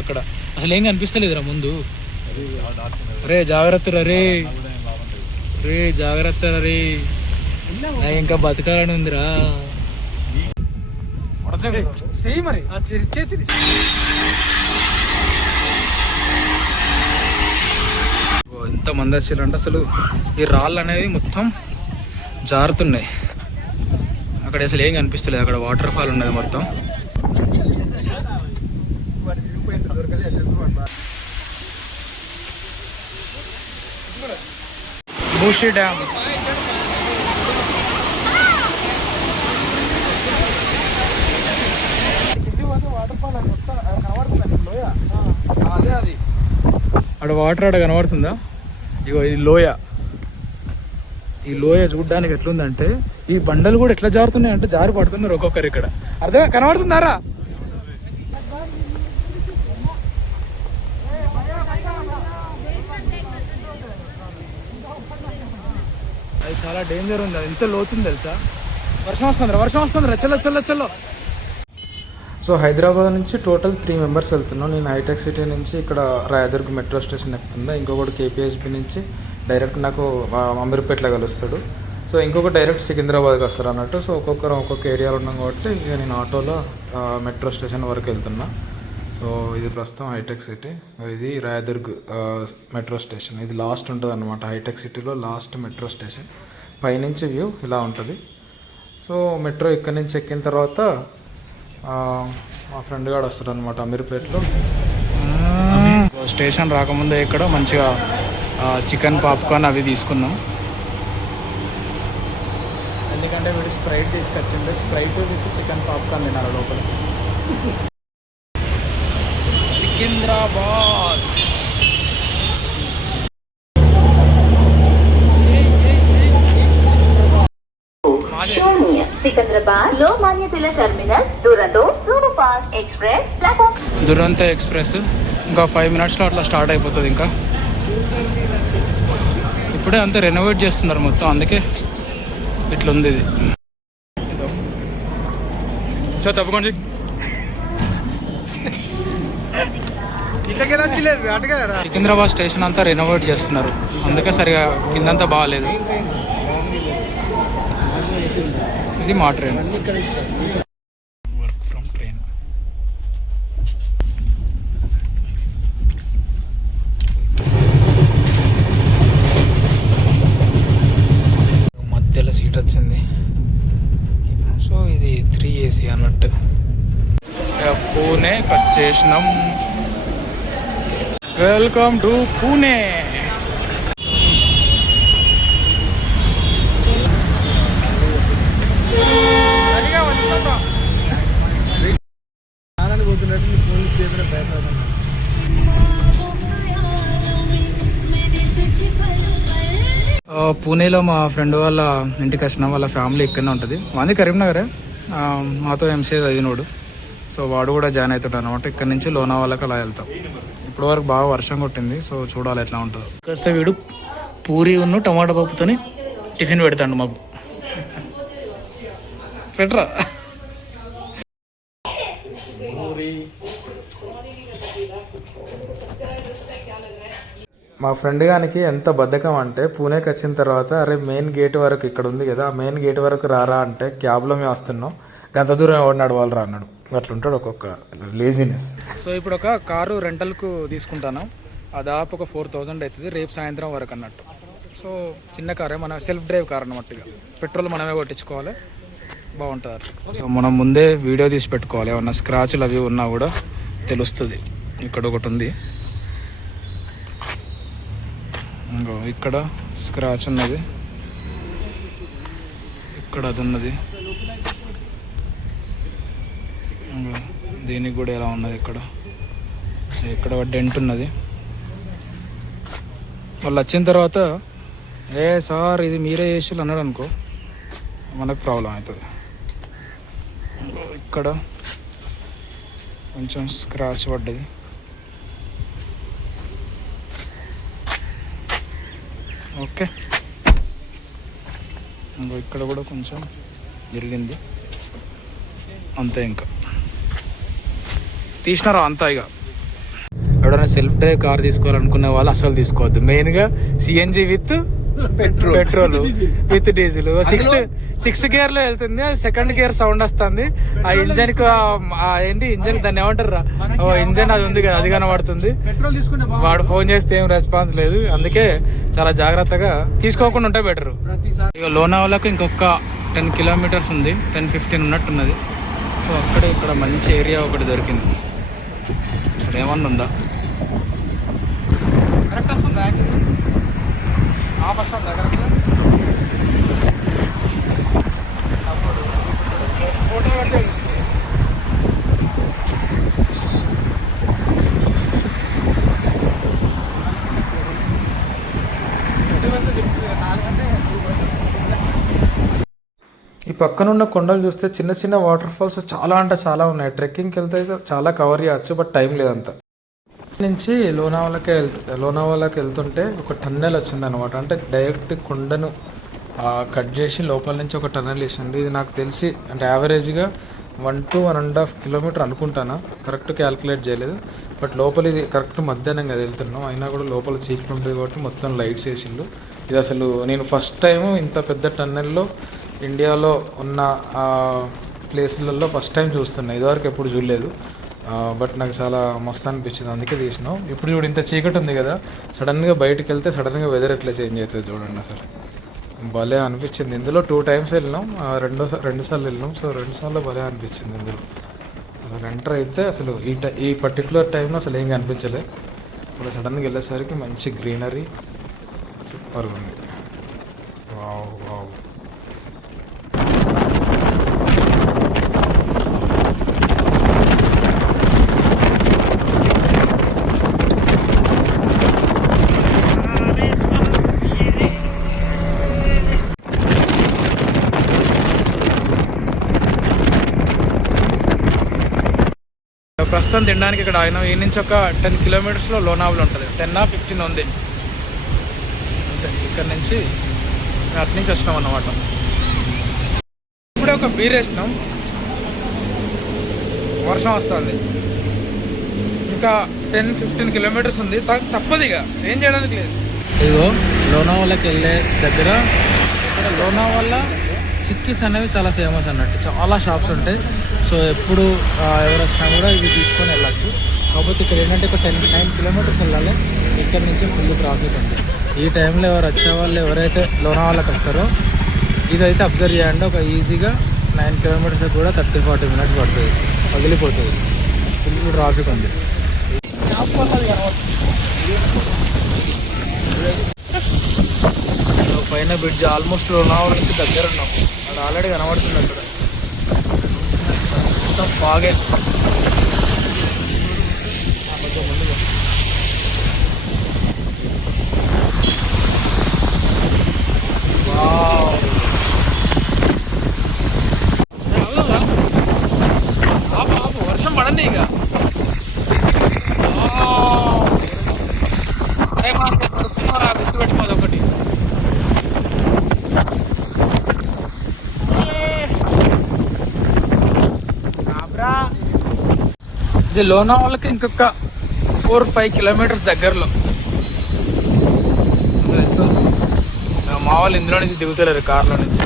అక్కడ అసలు ఏం కనిపిస్తలేదురా ముందు. రే జాగ్రత్త రే, రే జాగ్రత్త రే, నాకు ఇంకా బతకాలని ఉందిరా. ఎంత మంది వచ్చారంటే అసలు ఈ రాళ్ళు అనేవి మొత్తం జారుతున్నాయి. అక్కడ అసలు ఏం కనిపిస్తలేదు. అక్కడ వాటర్ ఫాల్ ఉన్నది మొత్తం. బూషి డ్యామ్ అక్కడ వాటర్ ఆడ కనబడుతుందా? ఇగో ఇది లోయ. ఈ లోయ చూడడానికి ఎట్లుందంటే ఈ బండలు కూడా ఎట్లా జారుతున్నాయి అంటే జారి పడుతున్నారు ఒక్కొక్కరు. ఇక్కడ అర్థమే కనబడుతుందారా? అది చాలా డేంజర్ ఉంది. అది ఎంత లోతుంది తెలుసా? వర్షం వస్తుందిరా చల్లో. సో హైదరాబాద్ నుంచి టోటల్ 3 మెంబర్స్ వెళ్తున్నాం. నేను హైటెక్ సిటీ నుంచి ఇక్కడ రాయదుర్గ్ మెట్రో స్టేషన్ ఎక్కుతున్నా. ఇంకొకటి కేపీహెచ్బి నుంచి డైరెక్ట్ నాకు అమీర్పేటలో కలుస్తాడు. సో ఇంకొక డైరెక్ట్ సికింద్రాబాద్కి వస్తారు అన్నట్టు. సో ఒక్కొక్కరు ఒక్కొక్క ఏరియాలో ఉన్నాం కాబట్టి ఇక నేను ఆటోలో మెట్రో స్టేషన్ వరకు వెళ్తున్నా. సో ఇది ప్రస్తుతం హైటెక్ సిటీ, ఇది రాయదుర్గ్ మెట్రో స్టేషన్. ఇది లాస్ట్ ఉంటుంది అనమాట. హైటెక్ సిటీలో లాస్ట్ మెట్రో స్టేషన్. పైనుంచి వ్యూ ఇలా ఉంటుంది. సో మెట్రో ఇక్కడి నుంచి ఎక్కిన తర్వాత మా ఫ్రెండ్ గారు వస్తాడు అనమాట అమీర్పేటలో. స్టేషన్ రాకముందే ఇక్కడ మంచిగా చికెన్ పాప్కార్న్ అవి తీసుకున్నాం. ఎందుకంటే వీడు స్ప్రైట్ తీసుకొచ్చింది. స్ప్రైట్ విత్ చికెన్ పాప్కార్న్ తినాలి లోపల. సికింద్రాబాద్ సికింద్రాబాద్ లోకమాన్య తిలక్ టెర్మినస్ దురంతో ఎక్స్ప్రెస్ ఇంకా 5 minutesలో అట్లా స్టార్ట్ అయిపోతుంది. ఇంకా ఇప్పుడే అంతా రెనోవేట్ చేస్తున్నారు మొత్తం, అందుకే ఇట్లుంది ఇది. సో తప్పకుండా సికింద్రాబాద్ స్టేషన్ అంతా రెనోవేట్ చేస్తున్నారు, అందుకే సరిగా కిందంతా బాగాలేదు. ఇది మా ట్రైన్, వర్క్ ఫ్రమ్ ట్రైన్. మధ్యలో సీట్ వచ్చింది. సో ఇది 3 AC అన్నట్టు. పూణే వచ్చేసినాం. Welcome to Pune. పూణేలో మా ఫ్రెండ్ వాళ్ళ ఇంటికి వచ్చిన వాళ్ళ ఫ్యామిలీ ఇక్కడనే ఉంటుంది. మాది కరీంనగరే, మాతో ఎంసీఏ చదివినోడు. సో వాడు కూడా జాయిన్ అవుతాడు అనమాట. ఇక్కడ నుంచి లోనావాలాకి అలా వెళ్తాం. ఇప్పుడు వరకు బాగా వర్షం కొట్టింది, సో చూడాలి ఎట్లా ఉంటుందో. వస్తే వీడు పూరి ఉన్న టమాటా పప్పుతోని టిఫిన్ పెడతాడు మాకు. పెట్టరా మా ఫ్రెండ్ గానికి ఎంత బద్ధకం అంటే పూణేకి వచ్చిన తర్వాత అరే మెయిన్ గేట్ వరకు ఇక్కడ ఉంది కదా, మెయిన్ గేట్ వరకు రారా అంటే క్యాబ్లో మేము వస్తున్నాం, గంత దూరం ఎవరు నడవాలి రా అన్నాడు. అట్లుంటాడు ఒక్కొక్క లేజినెస్. సో ఇప్పుడు ఒక కారు రెంటల్కు తీసుకుంటాను, దాదాపు ఒక 4000 అవుతుంది రేపు సాయంత్రం వరకు అన్నట్టు. సో చిన్న కారే, మన సెల్ఫ్ డ్రైవ్ కార్ అన్నమాట. పెట్రోల్ మనమే కొట్టించుకోవాలి, బాగుంటుంది. సో మనం ముందే వీడియో తీసి పెట్టుకోవాలి, ఏమన్నా స్క్రాచ్లు అవి ఉన్నా కూడా తెలుస్తుంది. ఇక్కడ ఒకటి ఉంది, ఇంకో ఇక్కడ స్క్రాచ్ ఉన్నది, ఇక్కడ అది ఉన్నది, దీనికి కూడా ఎలా ఉన్నది, ఇక్కడ డెంట్ ఉన్నది. వాళ్ళు వచ్చిన తర్వాత ఏ సార్ ఇది మీరే చేసి అన్నాడు అనుకో, మనకు ప్రాబ్లం అవుతుంది. ఇక్కడ కొంచెం స్క్రాచ్ పడ్డది. ఓకే, ఇంకో ఇక్కడ కూడా కొంచెం జరిగింది అంతే. ఇంకా తీసినారా అంతా, ఇక ఎవరైనా సెల్ఫ్ డ్రైవ్ కార్ తీసుకోవాలనుకునే వాళ్ళు అసలు తీసుకోవద్దు. మెయిన్గా CNG with petrol with diesel. Sixth gear లో వెళ్తుంది, సెకండ్ గేర్ సౌండ్ వస్తుంది. ఆ ఇంజన్ కు ఏంటి ఇంజన్ దాన్ని ఏమంటారు, ఇంజన్ అది ఉంది కదా, అది కనబడుతుంది. వాడు ఫోన్ చేస్తే ఏం రెస్పాన్స్ లేదు. అందుకే చాలా జాగ్రత్తగా తీసుకోకుండా ఉంటే బెటర్. ఇక లోనావాలకు ఇంకొక 10 కిలోమీటర్స్ ఉంది, 10-15 ఉన్నట్టున్నది. సో అక్కడే ఇక్కడ మంచి ఏరియా ఒకటి దొరికింది. అసలు ఏమన్నా ఉందా, కరెక్ట్ వస్తుందా, ఆఫ్ వస్తుందా కరెక్ట్? ఫోటో కట్టే ఈ పక్కనున్న కొండలు చూస్తే చిన్న చిన్న వాటర్ ఫాల్స్ చాలా అంటే చాలా ఉన్నాయి. ట్రెక్కింగ్కి వెళ్తే చాలా కవర్ చేయొచ్చు, బట్ టైం లేదంతా. నుంచి లోనావాలాకి వెళ్తుంటే ఒక టన్నెల్ వచ్చింది అనమాట. అంటే డైరెక్ట్ కొండను కట్ చేసి లోపల నుంచి ఒక టన్నెల్ వేసింది. ఇది నాకు తెలిసి అంటే యావరేజ్గా 1 to 1.5 కిలోమీటర్ అనుకుంటాను, కరెక్ట్ క్యాల్కులేట్ చేయలేదు. బట్ లోపల ఇది కరెక్ట్ మధ్యాహ్నం కదా వెళ్తున్నాం, అయినా కూడా లోపల చీకటి ఉంటుంది కాబట్టి మొత్తం లైట్స్ వేసిండు. ఇది అసలు నేను ఫస్ట్ టైము ఇంత పెద్ద టన్నెల్లో ఇండియాలో ఉన్న ప్లేసులలో ఫస్ట్ టైం చూస్తున్నా. ఇదివరకు ఎప్పుడు చూడలేదు. బట్ నాకు చాలా మస్తు అనిపించింది, అందుకే తీసినాం. ఇప్పుడు చూడు ఇంత చీకటి ఉంది కదా, సడన్గా బయటకు వెళ్తే సడన్గా వెదర్ ఎట్లా చేంజ్ అవుతుంది చూడండి. అసలు భలే అనిపించింది. ఇందులో 2 times వెళ్ళినాం, రెండు సార్లు వెళ్ళినాం. సో 2 సార్లు భలే అనిపించింది ఇందులో. అసలు ఎంటర్ అయితే అసలు ఈ పర్టికులర్ టైంలో అసలు ఏం కనిపించలేదు. ఇప్పుడు సడన్గా వెళ్ళేసరికి మంచి గ్రీనరీ సూపర్గా ఉంది. Wow wow. ప్రస్తుతం తినడానికి ఇక్కడ ఆయన ఈ నుంచి ఒక 10 కిలోమీటర్స్లో లోనావాలా ఉంటుంది. 10-15 ఉంది అంతే. ఇక్కడ నుంచి అటు నుంచి వచ్చినాం అన్నమాట. ఇప్పుడే ఒక బీర్ వేసినాం, వర్షం వస్తుంది. ఇంకా 10-15 కిలోమీటర్స్ ఉంది, తప్పదు ఇక ఏం చేయడానికి లేదు. ఇదిగో లోనావాలాకి వెళ్ళే దగ్గర ఇక్కడ లోనావాలా చిక్కీస్ అనేవి చాలా ఫేమస్ అన్నట్టు, చాలా షాప్స్ ఉంటాయి. సో ఎప్పుడు ఎవరు వచ్చినా కూడా ఇవి తీసుకొని వెళ్ళచ్చు. కాకపోతే ఇక్కడ ఏంటంటే ఒక 9 కిలోమీటర్స్ వెళ్ళాలి. ఇక్కడ నుంచి ఫుల్ ట్రాఫిక్ ఉంది. ఈ టైంలో వచ్చేవాళ్ళు ఎవరైతే లోనావాలాకి వస్తారో ఇదైతే అబ్జర్వ్ చేయండి. ఒక ఈజీగా 9 కిలోమీటర్స్ కూడా 30-40 minutes పడుతుంది, వదిలిపోతుంది. ఫుల్ ట్రాఫిక్ ఉంది. పైన బ్రిడ్జ్ ఆల్మోస్ట్ లోనావాలా నుంచి దగ్గర ఉన్నాం. అది ఆల్రెడీ కనబడుతుంది అక్కడ మొత్తం బాగే. కొంచెం ముందుగా వర్షం పడండి ఇక. కలుస్తున్నారా గుర్తు పెట్టుకోదు ఒకటి. ఇది లోనావాలాకి ఇంకొక 4-5 కిలోమీటర్స్ దగ్గరలో. మా వాళ్ళు ఇందులో నుంచి దిగుతలేరు, కార్లో నుంచి.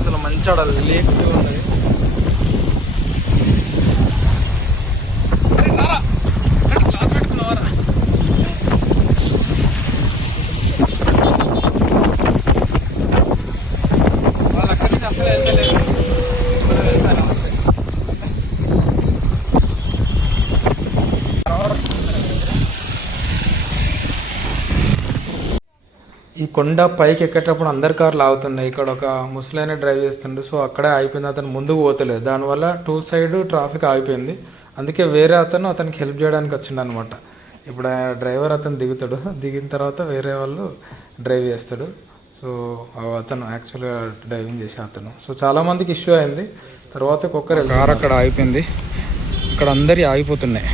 అసలు మంచి ఆడ లేక్ ఉన్నది. క్లాస్ పెట్టుకున్నావారా? వాళ్ళు అక్కడి నుంచి అసలు వెళ్ళలేదు. ఈ కొండ పైకి ఎక్కేటప్పుడు అందరి కార్లు ఆగుతున్నాయి. ఇక్కడ ఒక ముసలాయన డ్రైవ్ చేస్తుండే, సో అక్కడే ఆగిపోయింది. అతను ముందుకు పోతలేదు, దానివల్ల 2 side ట్రాఫిక్ ఆగిపోయింది. అందుకే వేరే అతనికి హెల్ప్ చేయడానికి వచ్చిండు అనమాట. ఇప్పుడు డ్రైవర్ అతను దిగుతాడు, దిగిన తర్వాత వేరే వాళ్ళు డ్రైవ్ చేస్తాడు. సో అతను యాక్చువల్గా డ్రైవింగ్ చేసే అతను. సో చాలామందికి ఇష్యూ అయింది. తర్వాత ఒక్కొక్కరు కార్ అక్కడ ఆగిపోయింది. ఇక్కడ అందరి ఆగిపోతున్నాయి.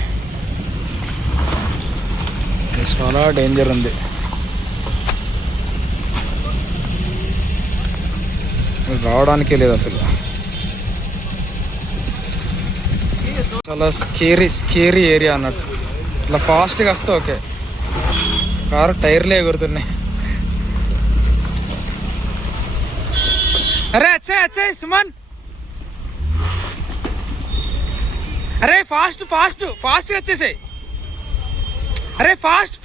చాలా డేంజర్ ఉంది. రావడానికే లేదు అసలు. చాలా స్కేరీ ఏరియా అన్నట్టు. ఇట్లా ఫాస్ట్గా వస్తే ఓకే, కారు టైర్లే ఎగురుతున్నాయి. అరే వచ్చాయి సుమన్, అరే ఫాస్ట్గా వచ్చేసాయి. అరే ఫాస్ట్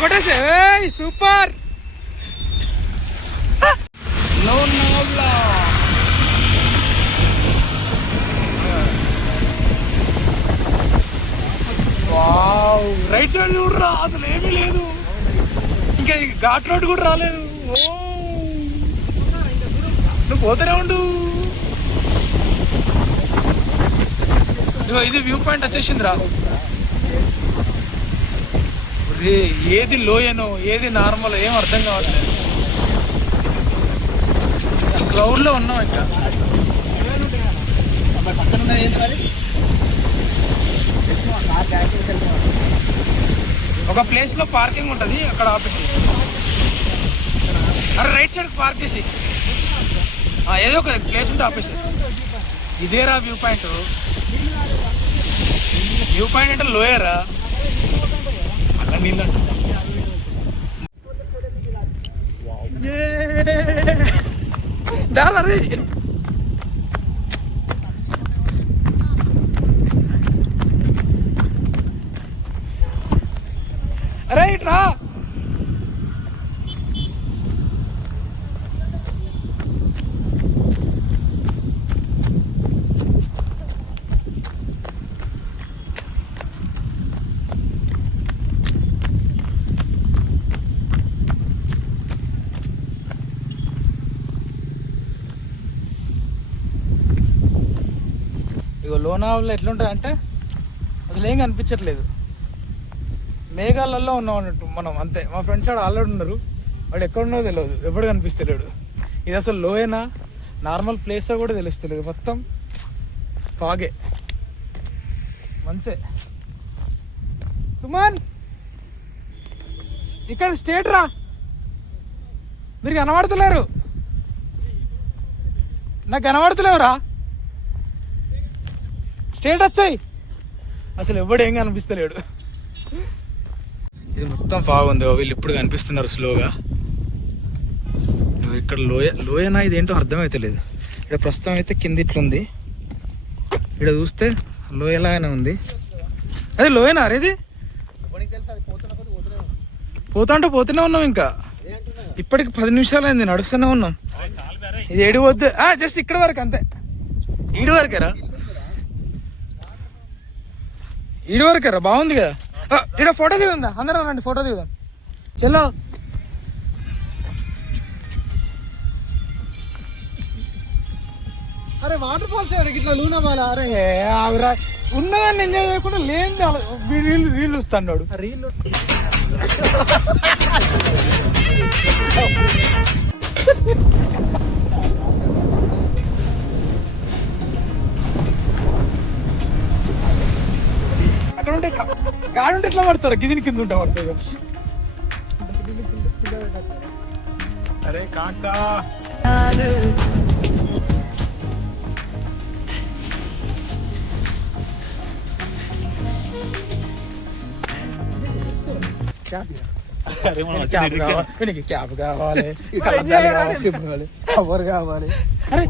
కొట్టేసే సూపర్. రైట్ సైడ్ చూడరా, అసలు ఏమీ లేదు, ఇంకా ఘాట్ రోడ్ కూడా రాలేదు. నువ్వు పోతూనే ఉండు. ఇది వ్యూ పాయింట్ వచ్చేసిందిరా. ఏది లోయనో ఏది నార్మల్ ఏం అర్థం కావట్లేదు. క్లౌడ్ లో ఉన్నాం. ఇంకా ఒక ప్లేస్ లో పార్కింగ్ ఉంటుంది, అక్కడ ఆపేసి అరే రైట్ సైడ్ పార్క్ చేసి ఏదో ఒక ప్లేస్ ఉంటే ఆపేసి. ఇదేరా వ్యూ పాయింట్. వ్యూ పాయింట్ అంటే లోయరా, అలా నీళ్ళు అంట. దారి అరే ఇట్రా. ఇగో లోనావాలో ఎట్లుంటుంది అంటే అసలు ఏం కనిపించట్లేదు, మేఘాలలో ఉన్నాం అన్నట్టు మనం అంతే. మా ఫ్రెండ్స్ వాడు ఆల్రెడీ ఉన్నారు, వాడు ఎక్కడున్నో తెలియదు, ఎప్పుడు కనిపిస్తలేడు. ఇది అసలు లోయేనా నార్మల్ ప్లేసో కూడా తెలుస్తలేదు, మొత్తం ఫాగే. మంచే సుమన్, ఇక్కడ స్టేట్ రా, మీరు కనబడతలేరు, నాకు కనబడతలేవురా. స్టేట్ వచ్చాయి, అసలు ఎవడేం కనిపిస్తలేడు. ఇది మొత్తం ఫాగ్ ఉంది. వీళ్ళు ఇప్పుడు కనిపిస్తున్నారు స్లోగా. ఇక్కడ లోయనా ఇదేంటో అర్థమైతలేదు. ఇక్కడ ప్రస్తుతం అయితే కింద ఇట్లుంది, ఇక్కడ చూస్తే లోయలాగానే ఉంది. అదే లోయనా అరే, ఇది పోతూనే ఉన్నాం. ఇంకా ఇప్పటికి 10 నిమిషాలు అయింది, నడుస్తూనే ఉన్నాం. ఇది ఏడు వద్దు, జస్ట్ ఇక్కడ వరకు అంతే, ఈడు వరకేరా, ఈడు వరకేరా. బాగుంది కదా, ఇక్కడ ఫోటో దిగుందా, అందరం రండి ఫోటో దిగుదాం. చలో అరే వాటర్ ఫాల్స్ ఇట్లా లూనా బాలా. అరే ఆవిరా ఉన్నదాన్ని ఎంజాయ్ చేయకుండా లేని రీల్ వస్తాడు. రీల్ అక్కడ ఉంటే గాడి ఉంటే ఎట్లా పడతారు, గిదిని కింద ఉంటా పడతాయి. అరే కాకా క్యాబ్ కావాలి, కవర్ కావాలి. అరే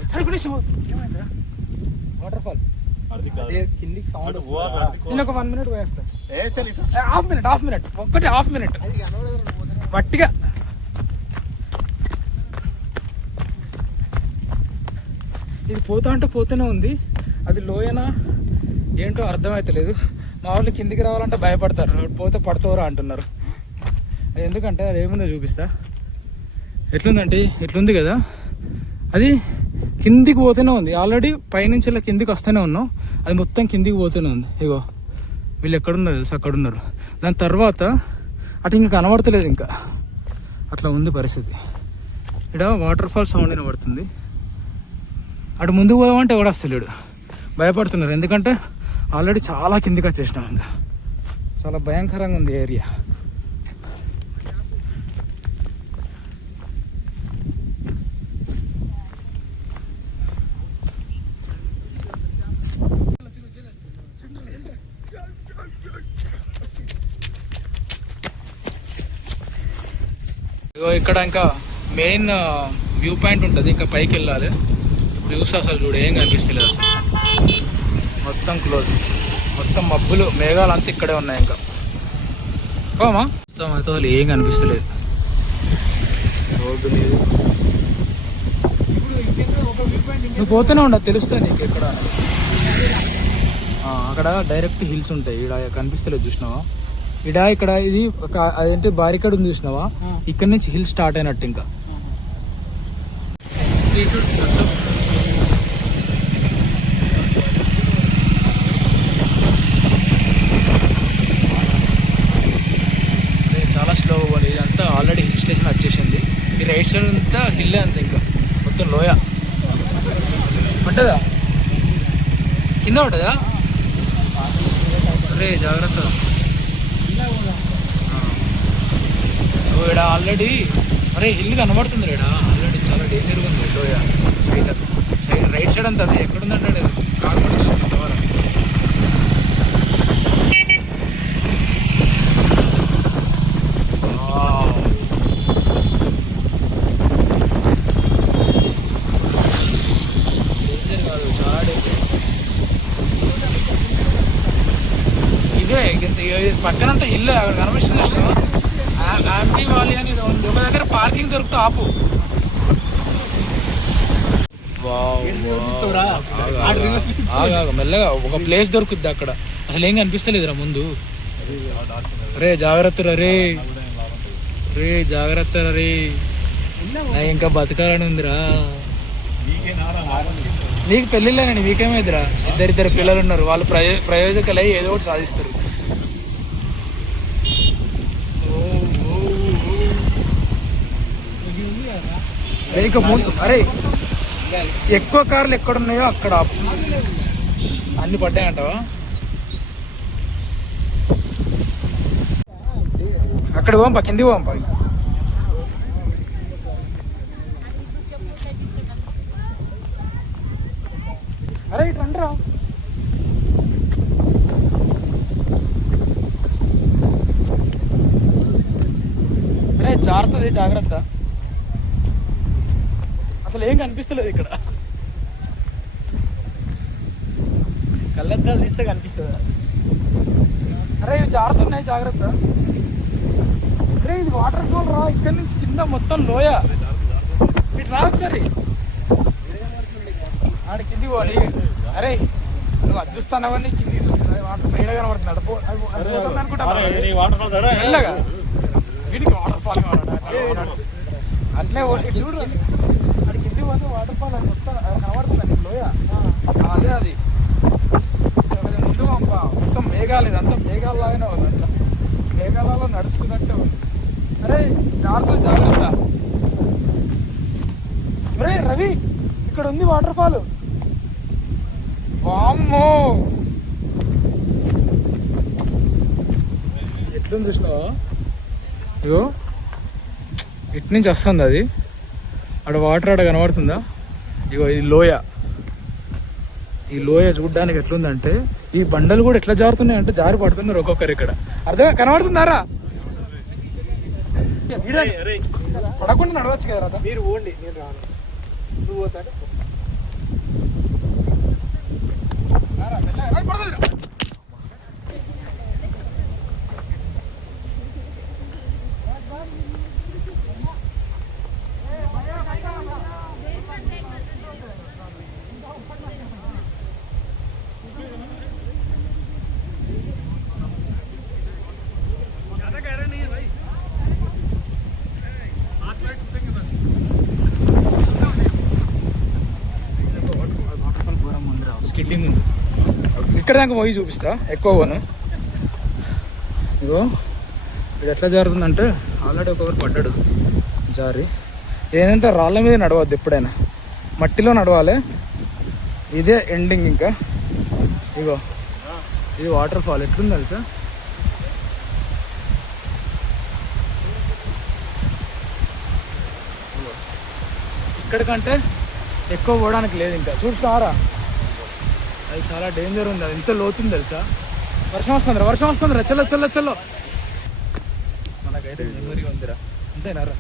వాటర్ ఫాల్ కిందికి సౌండ్ నేను ఒక 1 minute పోయేస్తా. హాఫ్ మినిట్ ఒక్కటి హాఫ్ మినిట్ పట్టిగా. ఇది పోతూనే ఉంది, అది లోయనా ఏంటో అర్థమైతలేదు. మా వాళ్ళు కిందికి రావాలంటే భయపడతారు, పోతే పడతారా అంటున్నారు. అది ఎందుకంటే అది ఏముందో చూపిస్తా. ఎట్లుందంటే ఇట్లుంది కదా, అది కిందికి పోతూనే ఉంది. ఆల్రెడీ పైనుంచి ఇలా కిందికి వస్తూనే ఉన్నాం, అది మొత్తం కిందికి పోతూనే ఉంది. ఇగో వీళ్ళు ఎక్కడున్నారు తెలుసు, అక్కడ ఉన్నారు. దాని తర్వాత అటు ఇంకా కనబడతలేదు, ఇంకా అట్లా ఉంది పరిస్థితి. ఇక్కడ వాటర్ ఫాల్ సౌండ్ వినబడుతుంది. అటు ముందుకు పోదామంటే ఎవడు వస్తలేడు, భయపడుతున్నారు. ఎందుకంటే ఆల్రెడీ చాలా కిందికి వచ్చేసినాం, ఇంకా చాలా భయంకరంగా ఉంది ఏరియా. ఇగో ఇక్కడ ఇంకా మెయిన్ వ్యూ పాయింట్ ఉంటుంది, ఇంకా పైకి వెళ్ళాలి. ఇప్పుడు చూస్తే అసలు చూడు ఏం కనిపిస్తలేదు అసలు, మొత్తం క్లోజ్, మొత్తం మబ్బులు మేఘాలు అంతా ఇక్కడే ఉన్నాయి. ఇంకా పోమా మొత్తం అయితే అసలు ఏం కనిపిస్తలేదు, రోడ్డు లేదు. నువ్వు పోతూనే ఉండదు తెలుస్తుంది నీకు ఎక్కడ అనేది. అక్కడ డైరెక్ట్ హిల్స్ ఉంటాయి, ఇక్కడ కనిపిస్తలేదు చూసినావా, ఇక్కడ ఇది అదేంటి బారికాడ్ ఉంది చూసినావా, ఇక్కడ నుంచి హిల్ స్టార్ట్ అయినట్టు. ఇంకా చాలా స్లో పోవాలి, ఇదంతా ఆల్రెడీ హిల్ స్టేషన్ వచ్చేసింది. ఈ రైట్ సైడ్ అంతా హిల్ అంతా, ఇంకా మొత్తం లోయ పట్టదా, కింద పట్టదా, అరే జాగ్రత్త. ఇక్కడ ఆల్రెడీ అరే హిల్ కనబడుతుంది, ఇక్కడ ఆల్రెడీ చాలా డేంజర్గా ఉంది లోయ. సైడ్ రైట్ సైడ్ అంతా అది ఎక్కడుందంటే కాదు కూడా చూపిస్తావారా. డేంజర్ కాదు, చాలా డేంజర్. ఇదే పక్కనంతా హిల్ అక్కడ కనిపిస్తుంది. ఆంటీ వాలి అనేది ఉంది, ఒక దగ్గర పార్కింగ్ దొరుకుతా ఆపు. మెల్లగా ఒక ప్లేస్ దొరుకుద్ది అక్కడ, అసలు ఏం కనిపిస్తలేదురా ముందు. రే జాగ్రత్త రే, రే జాగ్రత్త రే, ఇంకా బతకాలని ఉందిరా. నీకు పెళ్ళిళ్ళేనండి, మీకేమైందిరా? ఇద్దరు పిల్లలు ఉన్నారు, వాళ్ళు ప్రయోజకులై ఏదో ఒకటి సాధిస్తారు. ఇక ముందు అరే ఎక్కువ కార్లు ఎక్కడున్నాయో అక్కడ అన్ని పడ్డాయంటావా? అక్కడ పోంపా, కింది పోంపా. అరే ఇటు రండిరా. అరే జాగ్రత్త, జాగ్రత్త. అసలు ఏం కనిపిస్తలేదు ఇక్కడ, కళ్ళద్దాలు తీస్తే కనిపిస్తుంది. అరే ఇవి జారుతున్నాయి, జాగ్రత్త. అరే ఇది వాటర్ ఫాల్ రా, ఇక్కడ నుంచి కింద మొత్తం లోయ. ఇటు రా ఒకసారి, ఆడ కింది పోవాలి. అరే నువ్వు అది చూస్తానవన్నీ కింది చూస్తున్నా, వాటర్ పైన కనబడుతుంది అనుకుంటా. వెళ్ళగా వీడికి వాటర్ ఫాల్ కావాలన్నా అట్లే చూడు, అది కింది పోతే వాటర్ ఫాల్ అది మొత్తం కనబడుతుంది లోయ. అదే అది ముందు మొత్తం మేఘాలు, ఇదంతా మేఘాలలాగానే ఉంది, అంతా మేఘాలలో నడుస్తున్నట్టే ఉంది. అరే జాగ్రత్త, జాగ్రత్త. అరే రవి ఇక్కడ ఉంది వాటర్ ఫాల్. వామ్మో ఎట్లుంది చూసినావా? ఇగో ఇటు నుంచి వస్తుంది అది, అక్కడ వాటర్ ఆడ కనబడుతుందా? ఇగో ఇది లోయ. ఈ లోయ చూడ్డానికి ఎట్లుందంటే ఈ బండలు కూడా ఎట్లా జారుతున్నాయి అంటే జారి పడుతున్నారు ఒక్కొక్కరు. ఇక్కడ అర్థమే కనబడుతుందారా? పడకుండా నడవచ్చు కదా. మీరు పోండి, నేను రాను. నువ్వు పోతాడు. స్కిడ్డింగ్ ఉంది, ఇక్కడ దాకా పోయి చూపిస్తా. ఎక్కువ పోను. ఇగో ఇది ఎట్లా జరుగుతుందంటే ఆల్రెడీ ఒక్కొక్కరు పడ్డాడు జారి. ఏంటంటే రాళ్ళ మీద నడవద్దు ఎప్పుడైనా, మట్టిలో నడవాలి. ఇదే ఎండింగ్. ఇంకా ఇగో ఇది వాటర్ ఫాల్ ఎట్లుంది తెలుసా? ఇక్కడికంటే ఎక్కువ పోవడానికి లేదు. ఇంకా చూస్తారా, అది చాలా డేంజర్ ఉంది, అది ఎంత లోతుంది తెలుసా? వర్షం వస్తుందిరా, వర్షం వస్తుందిరా. చల్లో చల్లో చల్లో. మనకైతే మెమరీ ఉందిరా, అంతేనారా?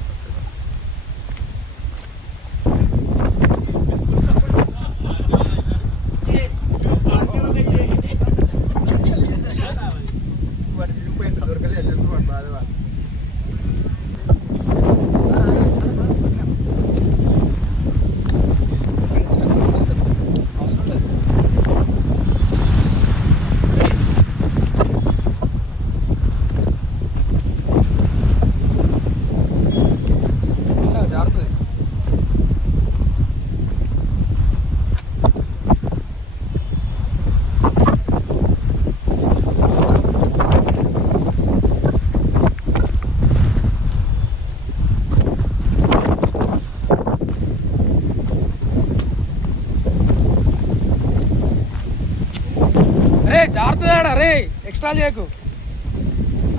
జారుతుందాడా రే, ఎక్స్ట్రా చేయకు.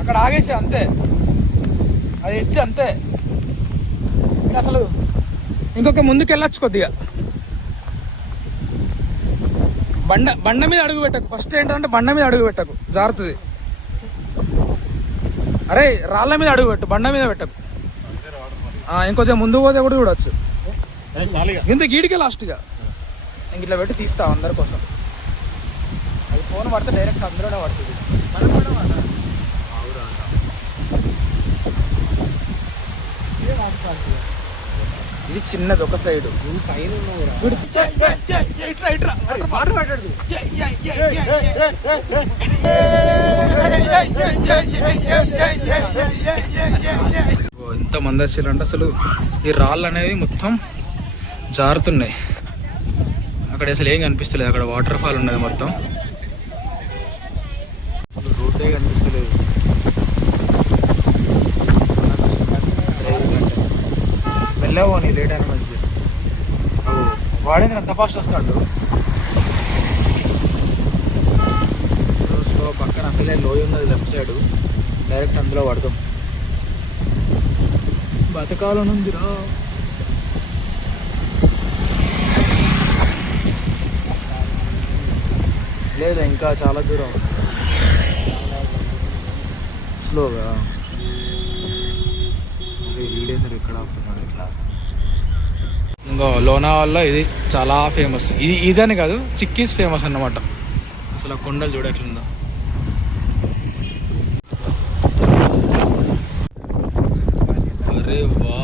అక్కడ ఆగేసి అంతే, అది ఎడ్చి అంతే. అసలు ఇంకొక ముందుకు వెళ్ళొచ్చు కొద్దిగా. బండ మీద అడుగు పెట్టకు. ఫస్ట్ ఏంటంటే బండ మీద అడుగు పెట్టకు, జారుతుంది. అరే రాళ్ళ మీద అడుగు పెట్టు, బండ మీద పెట్టకు. ఇంకొద్దిగా ముందు పోతే కూడా చూడొచ్చు. ఇంత గీడికే లాస్ట్గా ఇంక ఇట్లా పెట్టి తీస్తావు అందరి కోసం. అది ఫోన్ పడితే డైరెక్ట్ అందులోనే పడుతుంది. ఇది చిన్నది ఒక సైడ్. ఎంత మంది వచ్చారంటే అసలు ఈ రాళ్ళు అనేవి మొత్తం జారుతున్నాయి. అక్కడ అసలు ఏం కనిపిస్తలేదు. అక్కడ వాటర్ ఫాల్ ఉన్నది మొత్తం. అసలు రోడ్డే కనిపిస్తలేదు. మెల్లవో నీ లేట్ అయినా మంచిది. వాడేంద్ర అంత ఫాస్ట్ వస్తాడు. స్లో పక్కన అసలే లోయ ఉన్నది లెఫ్ట్ సైడ్. డైరెక్ట్ అందులో పడదాం. బతకాలనుందిరా. లేదా ఇంకా చాలా దూరం. స్లోగా వీడేంద్ర ఇక్కడ ఆపుతున్నాడు ఇట్లా. ఇంకో లోనావాల్లో ఇది చాలా ఫేమస్. ఇదని కాదు, చిక్కీస్ ఫేమస్ అన్నమాట. అసలు ఆ కొండలు చూడ ఎట్లుందో. అరే వా,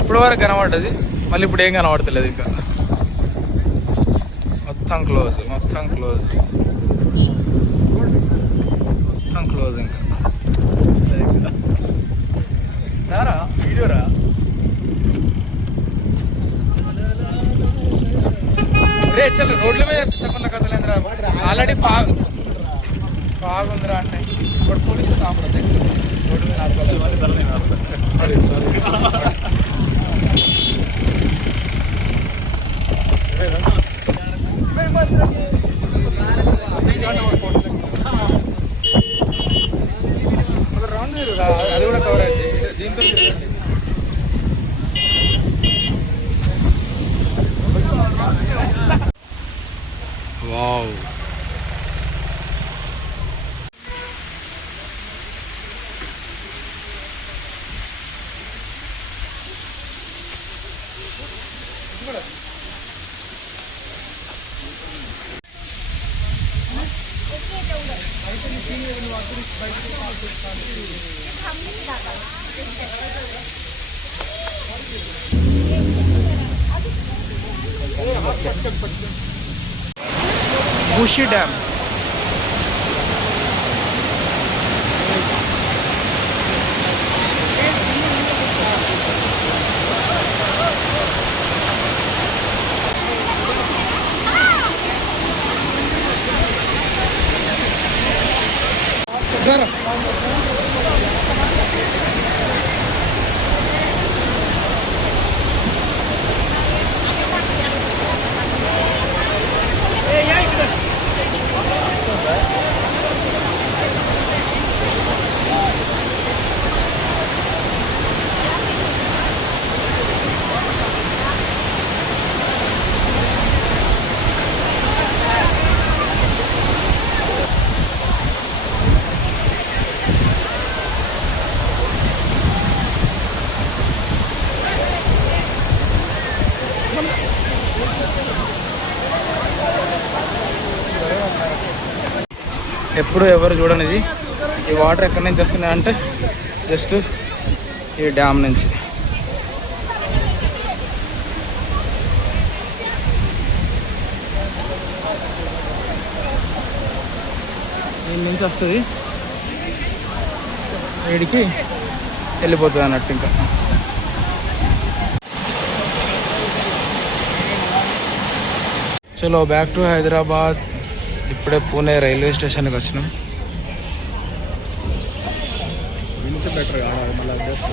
ఇప్పుడు వరకు కనబడ్డది, మళ్ళీ ఇప్పుడు ఏం కనబడతలేదు. ఇంకా మొత్తం క్లోజ్, మొత్తం క్లోజ్, మొత్తం క్లోజ్. ఇంకా వీడియోరా రే చల్. రోడ్ల మీద చెప్పండి కథలేంద్రా. ఆల్రెడీ ఫాగ్ ఉందిరా అంటే ఇప్పుడు పోలీసులు ఆపడతాయి. రోడ్డు మీద ఆడుకోవాలి. సారీ. అది కూడా కవర్ అయితే దీంతో వావ్. Bushi Dam. ఎప్పుడు ఎవరు చూడనిది. ఈ వాటర్ ఎక్కడి నుంచి వస్తున్నాయి అంటే జస్ట్ ఈ డ్యామ్ నుంచి. దీని నుంచి వస్తుంది. వీడికి వెళ్ళిపోతుంది అన్నట్టు. ఇంకా చలో బ్యాక్ టు హైదరాబాద్. ఇప్పుడే పూణే రైల్వే స్టేషన్కి వచ్చినాం. ఇంత బెటర్ కావాలి మళ్ళీ అడ్రస్.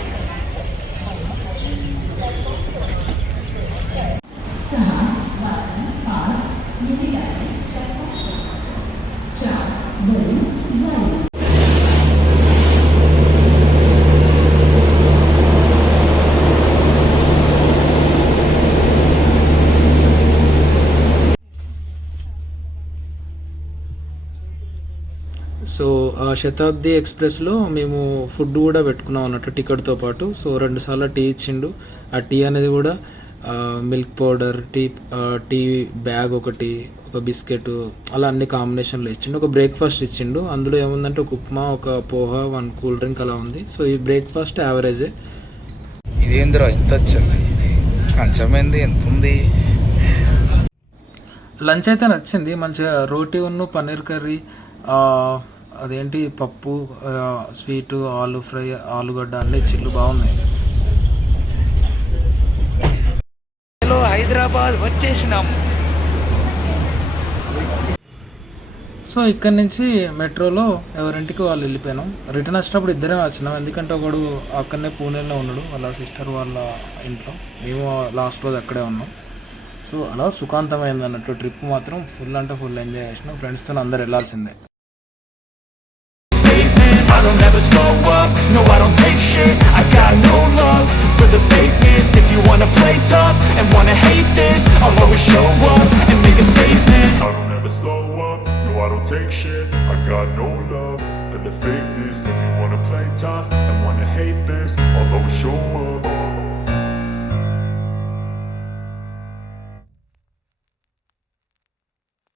సో ఆ శతాబ్ది ఎక్స్ప్రెస్లో మేము ఫుడ్ కూడా పెట్టుకున్నాం అన్నట్టు టికెట్తో పాటు. సో 2 సార్లు టీ ఇచ్చిండు. ఆ టీ అనేది కూడా మిల్క్ పౌడర్, టీ బ్యాగ్ ఒకటి, ఒక బిస్కెట్, అలా అన్ని కాంబినేషన్లో ఇచ్చిండు. ఒక బ్రేక్ఫాస్ట్ ఇచ్చిండు. అందులో ఏముందంటే ఒక ఉప్మా, ఒక పోహా, 1 కూల్ డ్రింక్ అలా ఉంది. సో ఈ బ్రేక్ఫాస్ట్ యావరేజే. ఇదేందిరా ఇంత వచ్చింది, కంచమైంది, ఎంత ఉంది. లంచ్ అయితే నచ్చింది మంచిగా. రోటీ ఉన్ను పన్నీర్ కర్రీ, అదేంటి పప్పు, స్వీటు, ఆలు ఫ్రై, ఆలుగడ్డ అన్నీ చిల్లు బాగున్నాయి. హలో హైదరాబాద్ వచ్చేసినాం. సో ఇక్కడి నుంచి మెట్రోలో ఎవరింటికి వాళ్ళు వెళ్ళిపోయినాం. రిటర్న్ వచ్చినప్పుడు ఇద్దరే వచ్చినాం, ఎందుకంటే ఒకడు అక్కడనే పూణేలో ఉన్నాడు వాళ్ళ సిస్టర్ వాళ్ళ ఇంట్లో. మేము లాస్ట్ రోజు అక్కడే ఉన్నాం. సో అలా సుఖాంతమైంది అన్నట్టు. ట్రిప్ మాత్రం ఫుల్ అంటే ఫుల్ ఎంజాయ్ చేసినాం. ఫ్రెండ్స్తో అందరు వెళ్ళాల్సిందే. I don't ever slow up, no I don't take shit. I got no love for the fakeness. If you wanna play tough and wanna hate this, I'll always show up and make a statement. I don't ever slow up, no I don't take shit. I got no love for the fakeness. If you wanna play tough and wanna hate this, I'll always show up.